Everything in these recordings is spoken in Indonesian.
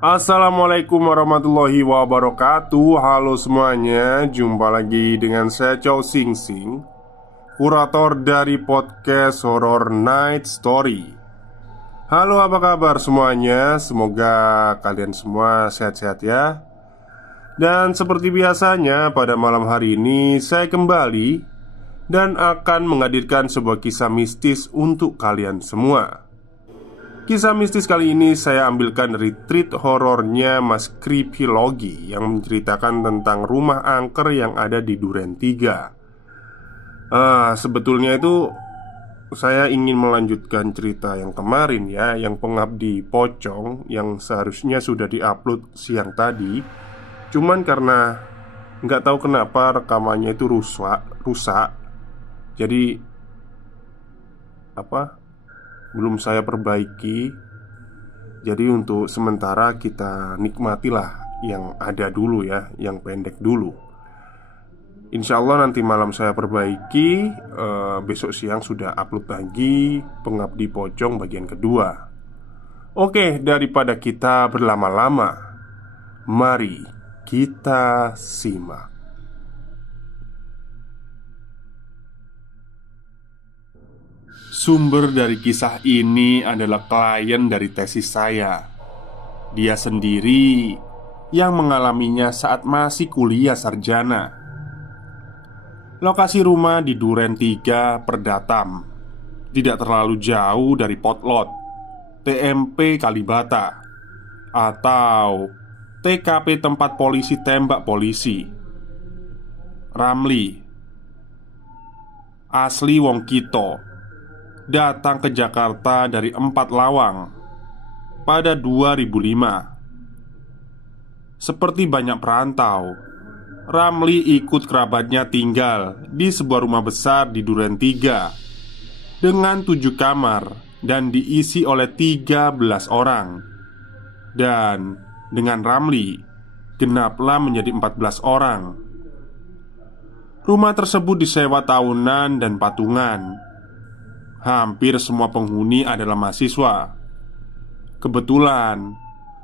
Assalamualaikum warahmatullahi wabarakatuh. Halo semuanya, jumpa lagi dengan saya Chow Sing Sing, kurator dari podcast Horror Night Story. Halo, apa kabar semuanya? Semoga kalian semua sehat-sehat ya. Dan seperti biasanya pada malam hari ini saya kembali dan akan menghadirkan sebuah kisah mistis untuk kalian semua. Kisah mistis kali ini saya ambilkan dari treat horornya Mas Creepylogy yang menceritakan tentang rumah angker yang ada di Duren 3. Sebetulnya itu saya ingin melanjutkan cerita yang kemarin ya, yang Pengabdi Pocong yang seharusnya sudah diupload siang tadi. Cuman karena nggak tahu kenapa rekamannya itu rusak. Jadi belum saya perbaiki. Jadi untuk sementara kita nikmatilah yang ada dulu ya, yang pendek dulu. Insya Allah nanti malam saya perbaiki. Besok siang sudah upload lagi Pengabdi Pocong bagian kedua. Oke, daripada kita berlama-lama, mari kita simak. Sumber dari kisah ini adalah klien dari tesis saya. Dia sendiri yang mengalaminya saat masih kuliah sarjana. Lokasi rumah di Duren 3 Perdatam, tidak terlalu jauh dari Potlot, TMP Kalibata, atau TKP tempat polisi tembak polisi. Ramli, asli wong Kito, datang ke Jakarta dari Empat Lawang pada 2005. Seperti banyak perantau, Ramli ikut kerabatnya tinggal di sebuah rumah besar di Duren 3 dengan 7 kamar dan diisi oleh 13 orang. Dan dengan Ramli, genaplah menjadi 14 orang. Rumah tersebut disewa tahunan dan patungan. Hampir semua penghuni adalah mahasiswa. Kebetulan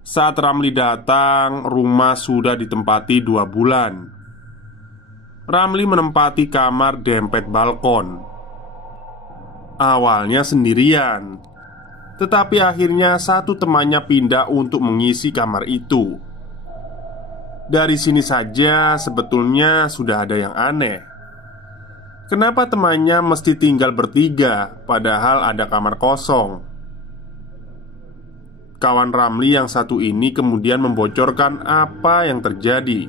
saat Ramli datang, rumah sudah ditempati 2 bulan. Ramli menempati kamar dempet balkon. Awalnya sendirian, tetapi akhirnya satu temannya pindah untuk mengisi kamar itu. Dari sini saja sebetulnya sudah ada yang aneh. Kenapa temannya mesti tinggal bertiga, padahal ada kamar kosong? Kawan Ramli yang satu ini kemudian membocorkan apa yang terjadi.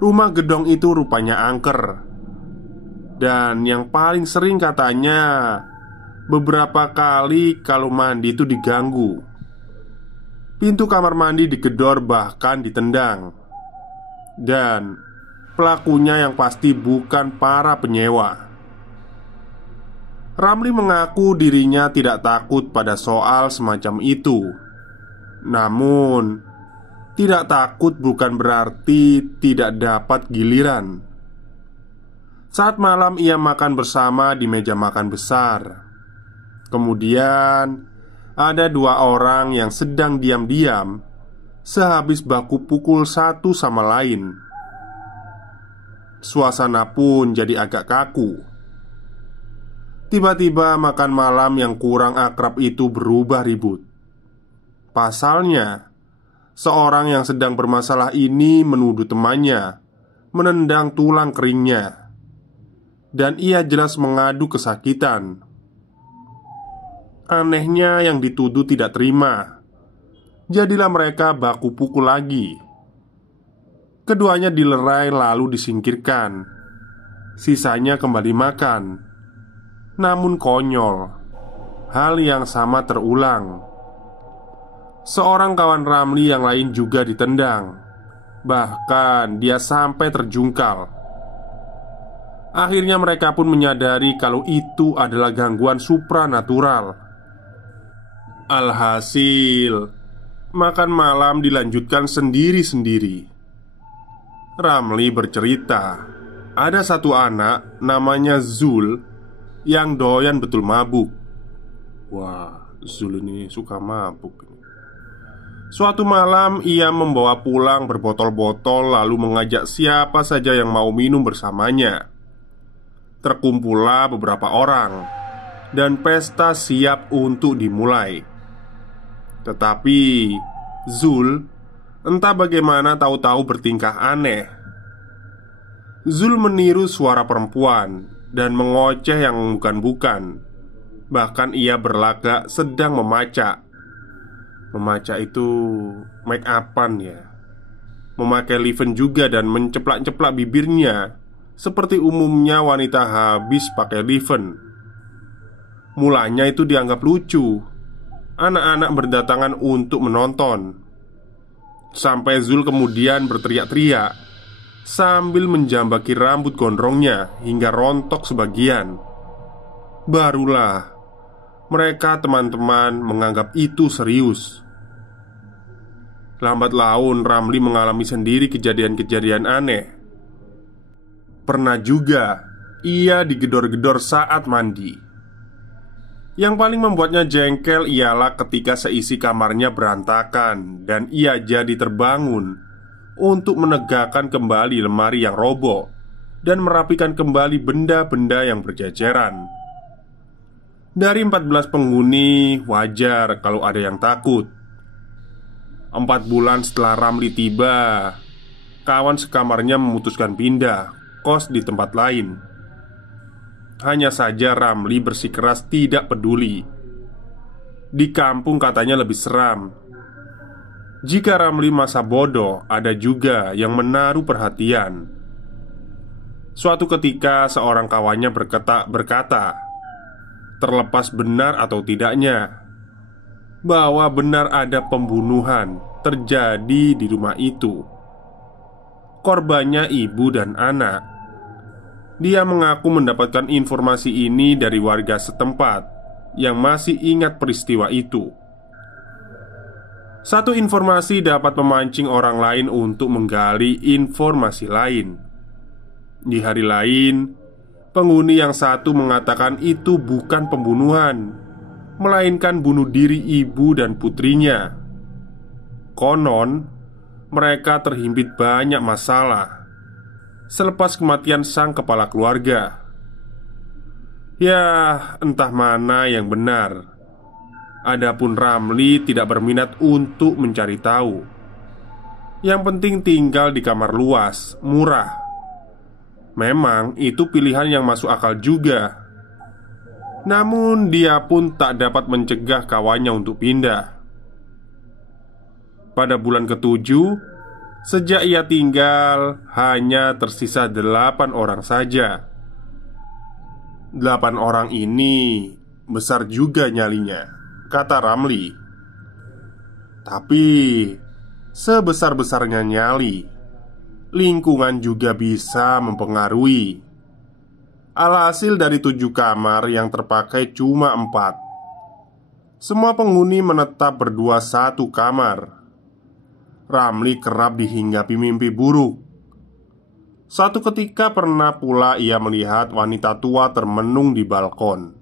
Rumah gedong itu rupanya angker. Dan yang paling sering katanya, beberapa kali kalau mandi itu diganggu. Pintu kamar mandi digedor bahkan ditendang. Dan pelakunya yang pasti bukan para penyewa. Ramli mengaku dirinya tidak takut pada soal semacam itu. Namun, tidak takut bukan berarti tidak dapat giliran. Saat malam ia makan bersama di meja makan besar. Kemudian, ada 2 orang yang sedang diam-diam sehabis baku pukul satu sama lain. Suasana pun jadi agak kaku. Tiba-tiba makan malam yang kurang akrab itu berubah ribut. Pasalnya, seorang yang sedang bermasalah ini menuduh temannya menendang tulang keringnya. Dan ia jelas mengadu kesakitan. Anehnya yang dituduh tidak terima. Jadilah mereka baku pukul lagi. Keduanya dilerai lalu disingkirkan. Sisanya kembali makan. Namun konyol, hal yang sama terulang. Seorang kawan Ramli yang lain juga ditendang. Bahkan dia sampai terjungkal. Akhirnya mereka pun menyadari kalau itu adalah gangguan supranatural. Alhasil, makan malam dilanjutkan sendiri-sendiri. Ramli bercerita, ada satu anak namanya Zul yang doyan betul mabuk. Wah, Zul ini suka mabuk. Suatu malam ia membawa pulang berbotol-botol lalu mengajak siapa saja yang mau minum bersamanya. Terkumpullah beberapa orang dan pesta siap untuk dimulai. Tetapi Zul entah bagaimana tahu-tahu bertingkah aneh. Zul meniru suara perempuan dan mengoceh yang bukan-bukan. Bahkan ia berlagak sedang memacak. Memacak itu make upan ya. Memakai leave-in juga dan menceplak-ceplak bibirnya seperti umumnya wanita habis pakai leave-in. Mulanya itu dianggap lucu. Anak-anak berdatangan untuk menonton. Sampai Zul kemudian berteriak-teriak sambil menjambaki rambut gondrongnya hingga rontok sebagian. Barulah mereka teman-teman menganggap itu serius. Lambat laun Ramli mengalami sendiri kejadian-kejadian aneh. Pernah juga ia digedor-gedor saat mandi. Yang paling membuatnya jengkel ialah ketika seisi kamarnya berantakan dan ia jadi terbangun untuk menegakkan kembali lemari yang roboh dan merapikan kembali benda-benda yang berjajaran. Dari 14 penghuni, wajar kalau ada yang takut. 4 bulan setelah Ramli tiba, kawan sekamarnya memutuskan pindah kos di tempat lain. Hanya saja Ramli bersikeras tidak peduli. Di kampung katanya lebih seram. Jika Ramli masa bodoh, ada juga yang menaruh perhatian. Suatu ketika seorang kawannya berkata, terlepas benar atau tidaknya, bahwa benar ada pembunuhan terjadi di rumah itu. Korbannya ibu dan anak. Dia mengaku mendapatkan informasi ini dari warga setempat yang masih ingat peristiwa itu. Satu informasi dapat memancing orang lain untuk menggali informasi lain. Di hari lain, penghuni yang satu mengatakan itu bukan pembunuhan, melainkan bunuh diri ibu dan putrinya. Konon, mereka terhimpit banyak masalah selepas kematian sang kepala keluarga. Ya, entah mana yang benar. Adapun Ramli tidak berminat untuk mencari tahu. Yang penting tinggal di kamar luas, murah. Memang itu pilihan yang masuk akal juga. Namun dia pun tak dapat mencegah kawannya untuk pindah. Pada bulan ke-7, sejak ia tinggal, hanya tersisa 8 orang saja. 8 orang ini besar juga nyalinya, kata Ramli. Tapi sebesar-besarnya nyali, lingkungan juga bisa mempengaruhi. Alhasil dari 7 kamar yang terpakai cuma 4. Semua penghuni menetap berdua satu kamar. Ramli kerap dihinggapi mimpi buruk. Satu ketika pernah pula ia melihat wanita tua termenung di balkon.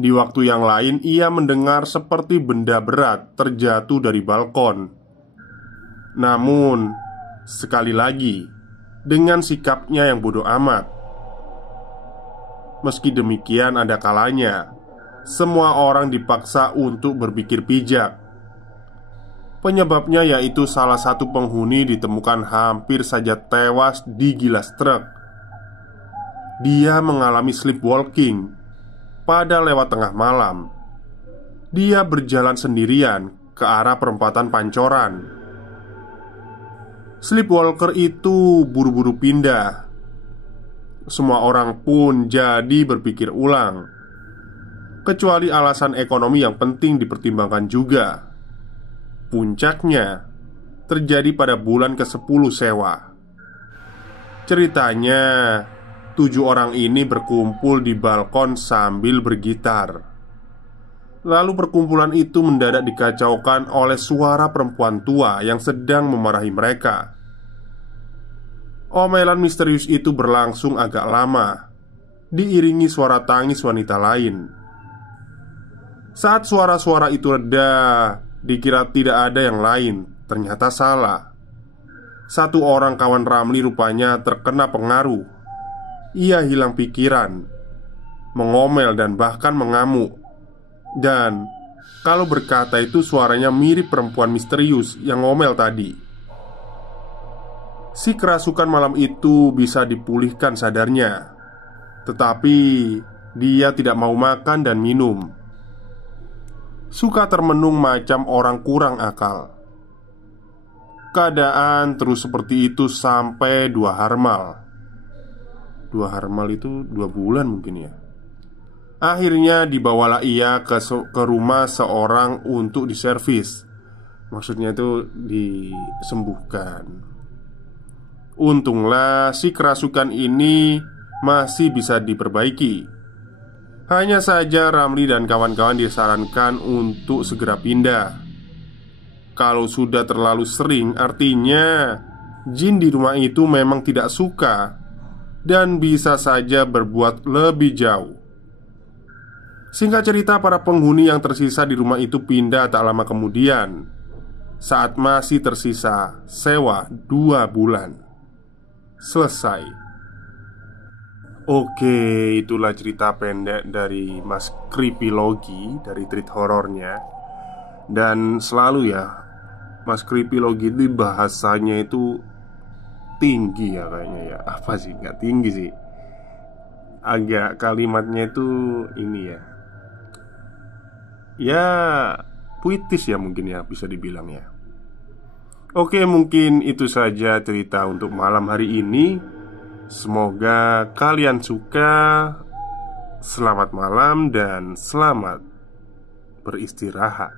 Di waktu yang lain ia mendengar seperti benda berat terjatuh dari balkon. Namun, sekali lagi, dengan sikapnya yang bodoh amat. Meski demikian, ada kalanya semua orang dipaksa untuk berpikir bijak. Penyebabnya yaitu salah satu penghuni ditemukan hampir saja tewas digilas truk. Dia mengalami sleepwalking pada lewat tengah malam. Dia berjalan sendirian ke arah perempatan Pancoran. Sleepwalker itu buru-buru pindah. Semua orang pun jadi berpikir ulang, kecuali alasan ekonomi yang penting dipertimbangkan juga. Puncaknya terjadi pada bulan ke-10 sewa. Ceritanya, 7 orang ini berkumpul di balkon sambil bergitar. Lalu perkumpulan itu mendadak dikacaukan oleh suara perempuan tua yang sedang memarahi mereka. Omelan misterius itu berlangsung agak lama, diiringi suara tangis wanita lain. Saat suara-suara itu reda Dikira tidak ada yang lain, ternyata salah. Satu orang kawan Ramli rupanya terkena pengaruh. Ia hilang pikiran, mengomel dan bahkan mengamuk. Dan kalau berkata itu suaranya mirip perempuan misterius yang ngomel tadi. Si kerasukan malam itu bisa dipulihkan sadarnya, tetapi dia tidak mau makan dan minum. Suka termenung macam orang kurang akal. Keadaan terus seperti itu sampai 2 harmal. 2 harmal itu 2 bulan mungkin ya. Akhirnya dibawalah ia ke rumah seorang untuk diservis. Maksudnya itu disembuhkan. Untunglah si kerasukan ini masih bisa diperbaiki. Hanya saja Ramli dan kawan-kawan disarankan untuk segera pindah. Kalau sudah terlalu sering, artinya jin di rumah itu memang tidak suka dan bisa saja berbuat lebih jauh. Singkat cerita, para penghuni yang tersisa di rumah itu pindah tak lama kemudian, saat masih tersisa sewa 2 bulan. Selesai. Oke, itulah cerita pendek dari Mas Creepylogi, dari treat horornya. Dan selalu ya, Mas Creepylogi itu bahasanya itu tinggi ya kayaknya ya. Apa sih, nggak tinggi sih, agak kalimatnya itu ini ya, ya puitis ya mungkin ya, bisa dibilang ya. Oke, mungkin itu saja cerita untuk malam hari ini. Semoga kalian suka. Selamat malam dan selamat beristirahat.